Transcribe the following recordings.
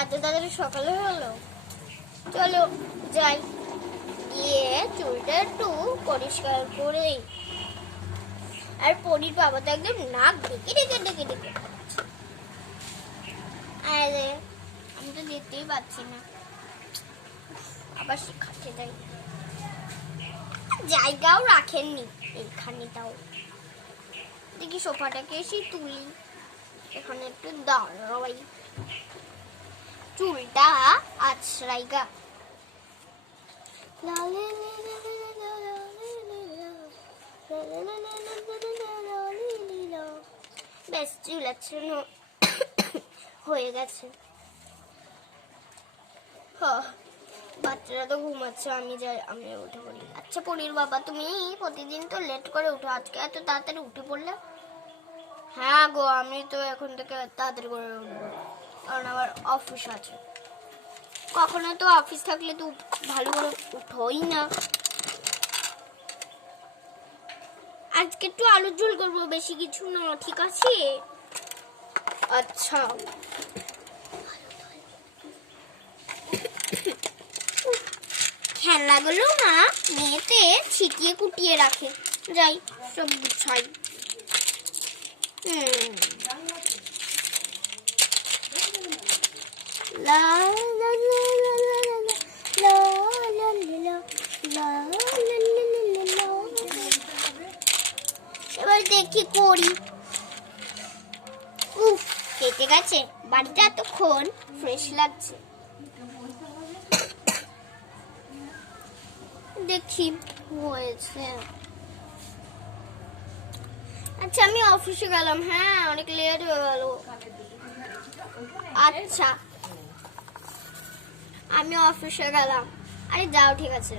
এত তাড়াতাড়ি সকালে হলো, চলো যাই, গিয়ে চুলটা একটু পরিষ্কার করে। আর পনির বাবা তো একদম নাক ডেকে ডেকে ডেকে ডেকে, আরে আমি তো দেখতেই পাচ্ছি না, আবার শিখাতে যাই, জায়গাও রাখেননি এইখানেটাও। দেখি সোফাটাকে এসে তুলি, এখানে একটু দাঁড়াই, চুলটা আছড়াইগা। বেশ চুল আছড়ানো হয়ে গেছে। বাচ্চারা তো ঘুমাচ্ছে, আমি যাই, আমি উঠে পড়ি। আচ্ছা পনির বাবা, তুমি প্রতিদিন তো লেট করে উঠো, আজকে এত তাড়াতাড়ি উঠে পড়লে? হ্যাঁ গো, আমি তো এখন থেকে তাড়াতাড়ি করে উঠবো, কারণ আমার অফিস আছে। কখনো তো অফিস থাকলে তো ভালো করে উঠোই না। আজকে একটু আলুর ঝোল করবো, বেশি কিছু না, ঠিক আছে? আচ্ছা খেলনাগুলো না মেয়েতে ছিটিয়ে কুটিয়ে রাখে, যাই সব গুছাই। লা লা লা লা লা লা লা লা লা লা। এবার দেখি করি। উফ, কেটে গেছে, বাড়িটা এতক্ষণ ফ্রেশ লাগছে। দেখি হয়েছে। আচ্ছা আমি অফিসে গেলাম, হ্যাঁ অনেক লেট হয়ে গেল। আচ্ছা আমি অফিসে গেলাম। আরে যাও, ঠিক আছে।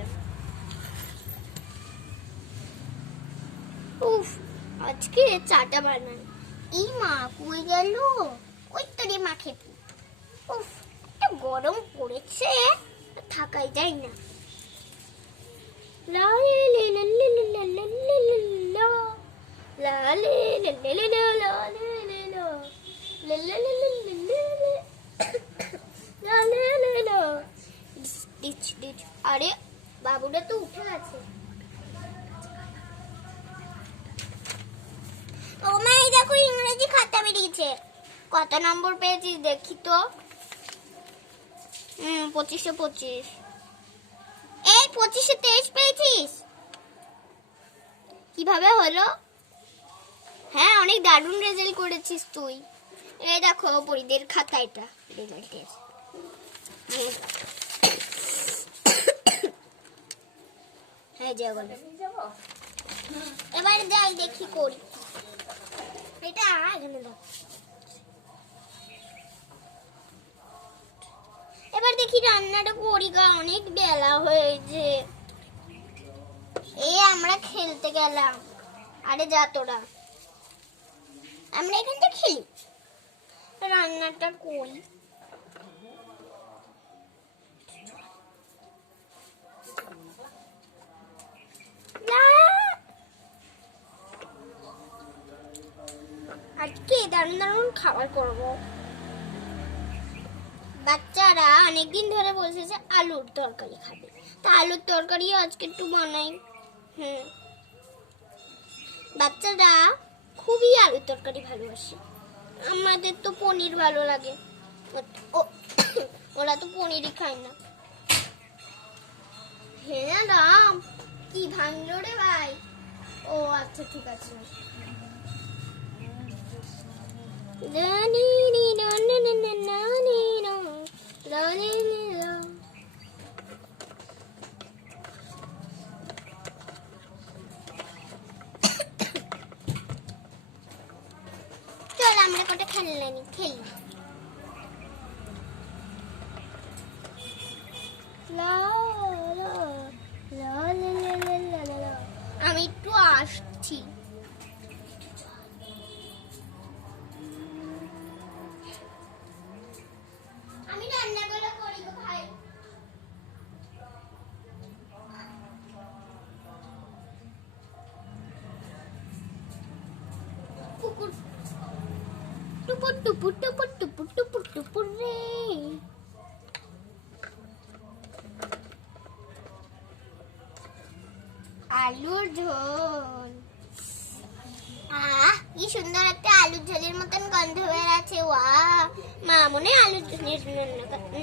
উফ, আজকে চাটা বানাই। এই মা কই গেল? ওই তো রে মা খেতে। উফ, এত গরম পড়েছে, থাকাই যায় না। লা লে লে লে লে লে লে লে লে লা লা লে লে লে লে লে লা লে লে লা লে লে লে লে লে লে লা লে লে লা। আরে বাবুটা তো উঠে গেছে। ও মা, এই দেখো ইংরেজি খাতা বেরিয়েছে। কত নম্বর পেয়েছিস দেখি তো। 2525। এই 2523 পেয়েছিস? কিভাবে হলো? হ্যাঁ অনেক দারুণ রেজাল্ট করেছিস তুই। এই দেখো পরীদের খাতা, এটা রেজাল্টের। হ্যাঁ যাবো, এবার যাই দেখি করি। এটা এখানে দাও। এবার দেখি রান্নাটা করি গা, অনেক বেলা হয়েছে। এই আমরা খেলতে গেলাম। আরে যা তোরা, আমরা এখানটা খেলি, রান্নাটা করি। আজকে দারুণ দারুণ খাবার করব। বাচ্চারা অনেকদিন ধরে বলছে যে আলুর তরকারি খাবে, তা আলুর তরকারি আজকে একটু বানাই। বাচ্চারা খুবই আলুর তরকারি ভালোবাসে। আমাদের তো পনির ভালো লাগে, ওরা তো পনিরই খায় না। হ্যাঁ রাম, কি ভাঙলো রে ভাই? ও আচ্ছা ঠিক আছে। চল আমরা কটা খেলনা খেলি। আমি একটু আসছি। আমি রান্নাগুলো করি গো ভাই। কুকুর একটু টুপুর টুপুর টুপুর টুপুর টুপুর টুপুর রে। আলুর ঝোল, কি সুন্দর একটা আলুর ঝোলের মতন গন্ধ বের আছে। মা মনে আলুর ঝোলের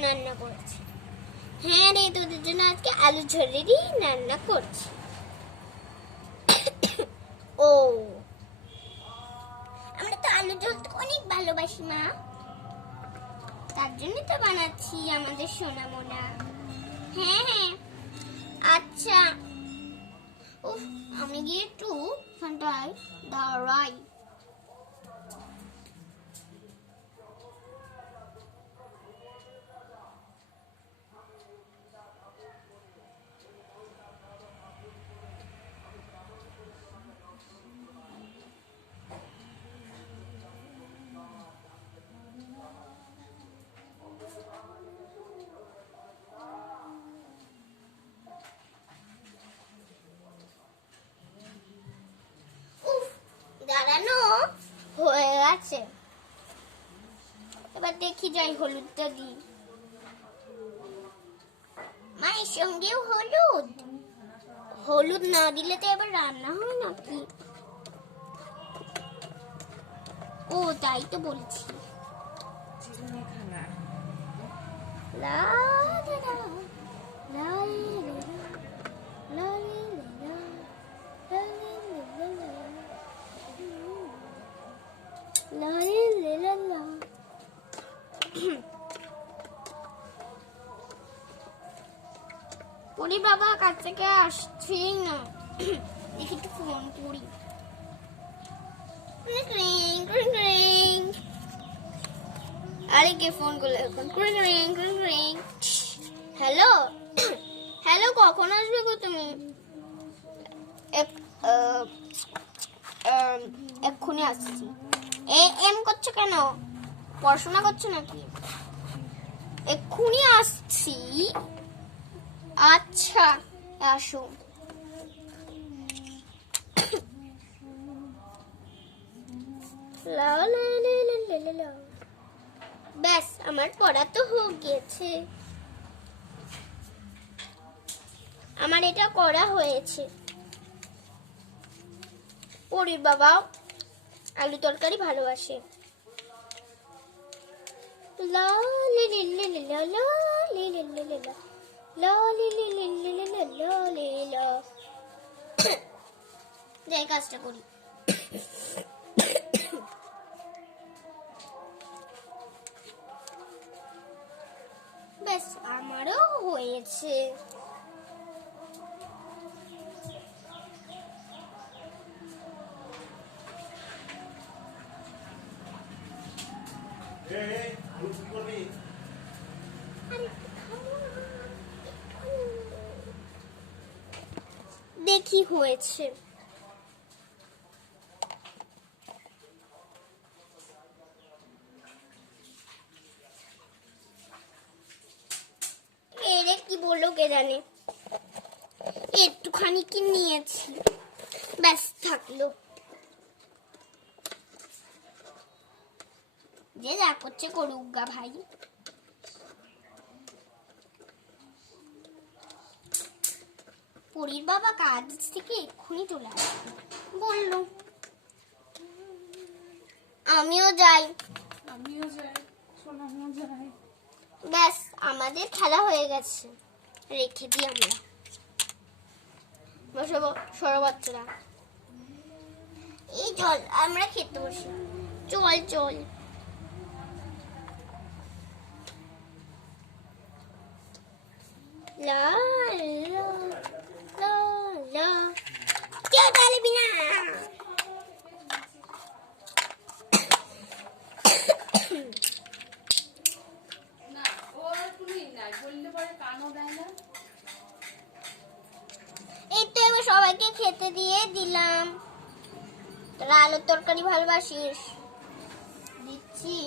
রান্না করেছে। হ্যাঁ রে, তোদের জন্য আজকে আলুর ঝোলেরই রান্না করছি। ও, আমরা তো আলুর ঝোল অনেক ভালোবাসি মা, তার জন্য তো বানাচ্ছি আমাদের সোনা মোনা। হ্যাঁ হ্যাঁ, আচ্ছা। উফ, আমি গিয়ে একটু ঠান্ডায় দাঁড়াই। দাঁড়ানো হয়ে গেছে, এবার দেখি যাই হলুদটা দিই। মায়ের সঙ্গেও হলুদ, হলুদ না দিলে তো এবার রান্না হয় নাকি? ও তাই তো বলছি। লা লা লা লা লা লা। পরি বাবা কাছ থেকে আসছি না, দেখি একটু ফোন করি। আরে কে ফোন করলে এখন? হ্যালো হ্যালো, কখন আসবে গো তুমি? এক্ষুনি আসছি। এম করছো কেন? পড়াশোনা করছো নাকি? এক্ষুনি আসছি। আচ্ছা আসো। ব্যাস, আমার পড়া তো হয়ে গেছে, আমার এটা করা হয়েছে। পরির বাবা আলু তরকারি ভালোবাসে। যাই কাজটা করি। ব্যাস, আমারও হয়েছে। দেখি হয়েছে। এরে কি বললো কে জানে, একটুখানি কি নিয়েছি, ব্যাস থাকলো। যে যা করছে করুক গা ভাই। পরির বাবা কাজ থেকে এক্ষুনি চলে আসবে বললো। আমিও যাই। ব্যাস, আমাদের খেলা হয়ে গেছে, রেখে দিই আমরা। বসো সরো বাচ্চারা, এই চল আমরা খেতে বসি। চল চল। লা লা লা লা, কেউ পারবি না। এই তো এবার সবাইকে খেতে দিয়ে দিলাম। তোরা আলুর তরকারি ভালোবাসিস, দিচ্ছি।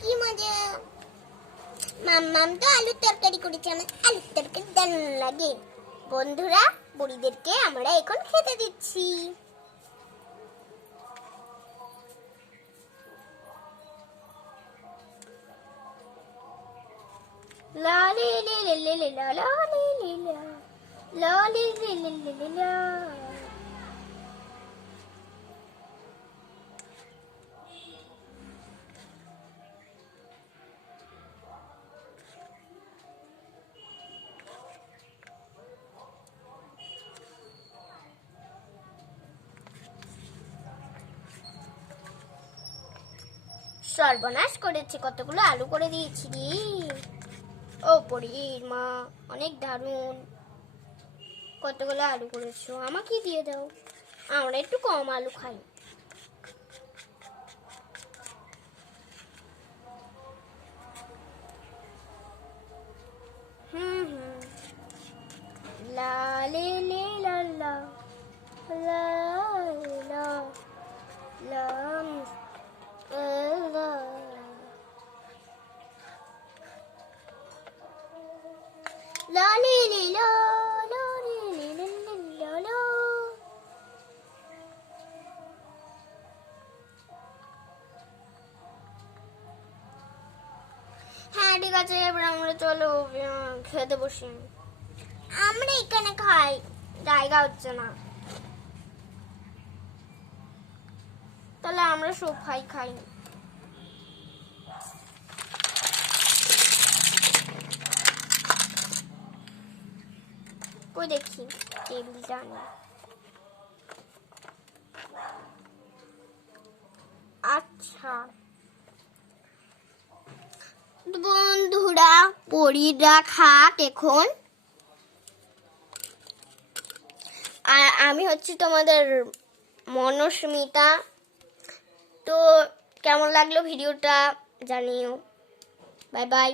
কি মজা, মাম্মাম তো আলুর তরকারি করেছে, আমার আলুর তরকারি দারুণ লাগে। বন্ধুরা, বুড়িদেরকে আমরা এখন খেতে দিচ্ছি। লে লে লা লা লে লে লা লা লে লে লে লে লে লা। সর্বনাশ করেছে, কতগুলো আলু করে দিয়েছি রে। ও পরীর মা অনেক দারুণ, কতগুলো আলু করেছো, আমাকে দিয়ে দাও, আমরা একটু কম আলু খাই। হুম হুম লা লে লে লা লা লা লা লা লা। La li li la la li li li li la la। হ্যাঁ ঠিক আছে, এবার আমরা চলো খেতে বসি। আমরা এখানে খাই, জায়গা হচ্ছে না, তাহলে আমরা সব খাই খাই। কই দেখি টেবিলটা আনি। আচ্ছা বন্ধুরা, পরীরা খাক এখন, আর আমি হচ্ছি তোমাদের মনস্মিতা। তো কেমন লাগলো ভিডিওটা জানিও। Bye bye.